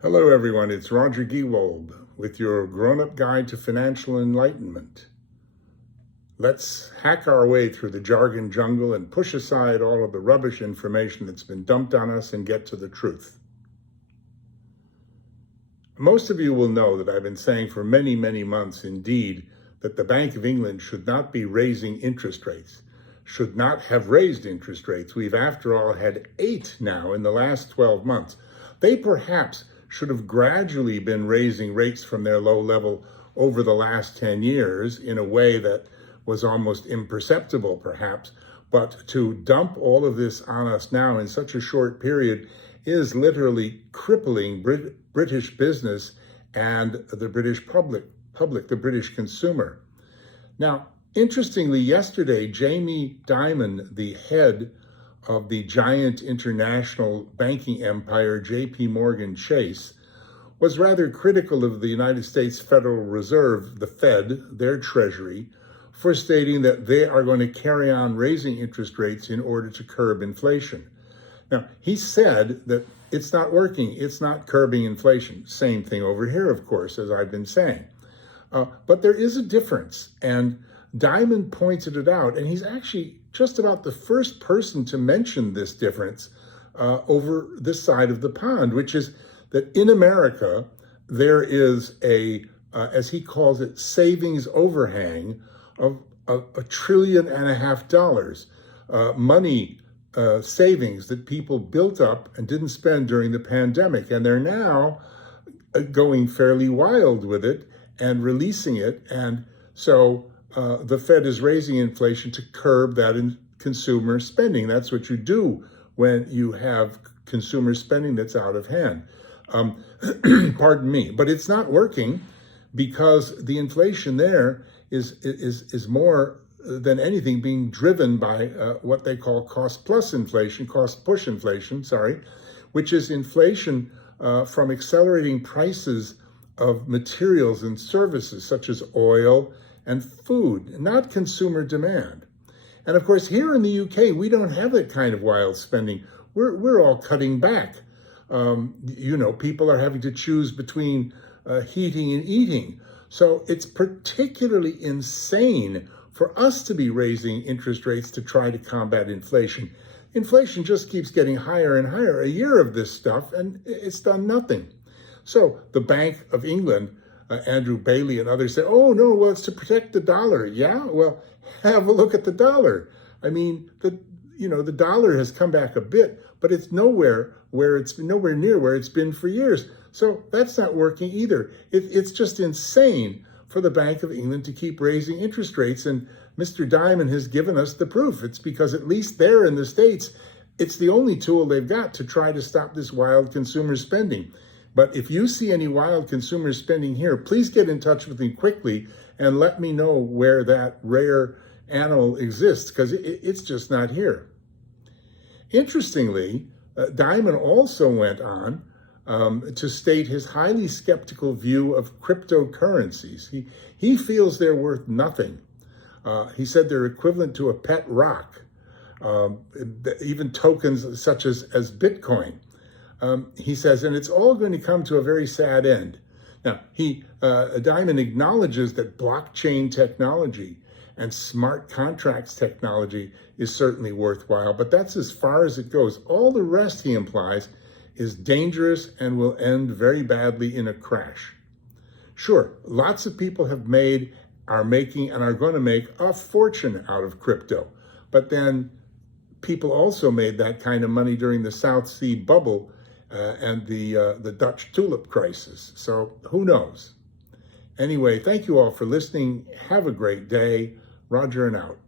Hello everyone, it's Roger Gewolb with your grown-up guide to financial enlightenment. Let's hack our way through the jargon jungle and push aside all of the rubbish information that's been dumped on us and get to the truth. Most of you will know that I've been saying for many, many months indeed that the Bank of England should not be raising interest rates, should not have raised interest rates. We've after all had 8 now in the last 12 months. They perhaps should have gradually been raising rates from their low level over the last 10 years in a way that was almost imperceptible perhaps, but to dump all of this on us now in such a short period is literally crippling British business and the British public, the British consumer. Now, interestingly, yesterday, Jamie Dimon, the head of the giant international banking empire, JP Morgan Chase, was rather critical of the United States Federal Reserve, the Fed, their Treasury, for stating that they are going to carry on raising interest rates in order to curb inflation. Now, he said that it's not working, it's not curbing inflation. Same thing over here, of course, as I've been saying. But there is a difference, and Dimon pointed it out, and he's actually just about the first person to mention this difference over this side of the pond, which is that in America, there is a, as he calls it, savings overhang of $1.5 trillion, money savings that people built up and didn't spend during the pandemic. And they're now going fairly wild with it and releasing it. And so the Fed is raising inflation to curb that in consumer spending. That's what you do when you have consumer spending that's out of hand. Pardon me, but it's not working because the inflation there is more than anything being driven by what they call cost push inflation, which is inflation from accelerating prices of materials and services such as oil and food, not consumer demand. And of course, here in the UK, we don't have that kind of wild spending. We're all cutting back. People are having to choose between heating and eating. So it's particularly insane for us to be raising interest rates to try to combat inflation. Inflation just keeps getting higher and higher. A year of this stuff, and it's done nothing. So the Bank of England, Andrew Bailey and others say, oh, no, well, it's to protect the dollar. Yeah, well, have a look at the dollar. I mean, the dollar has come back a bit, but it's nowhere near where it's been for years. So that's not working either. It's just insane for the Bank of England to keep raising interest rates. And Mr. Dimon has given us the proof. It's because at least there in the States, it's the only tool they've got to try to stop this wild consumer spending. But if you see any wild consumer spending here, please get in touch with me quickly and let me know where that rare animal exists, because it's just not here. Interestingly, Dimon also went on to state his highly skeptical view of cryptocurrencies. He feels they're worth nothing. He said they're equivalent to a pet rock, even tokens such as Bitcoin. He says, and it's all going to come to a very sad end. Now, Dimon acknowledges that blockchain technology and smart contracts technology is certainly worthwhile, but that's as far as it goes. All the rest, he implies, is dangerous and will end very badly in a crash. Sure, lots of people are making, and are going to make a fortune out of crypto, but then people also made that kind of money during the South Sea bubble and the Dutch tulip crisis. So who knows? Anyway, thank you all for listening. Have a great day. Roger and out.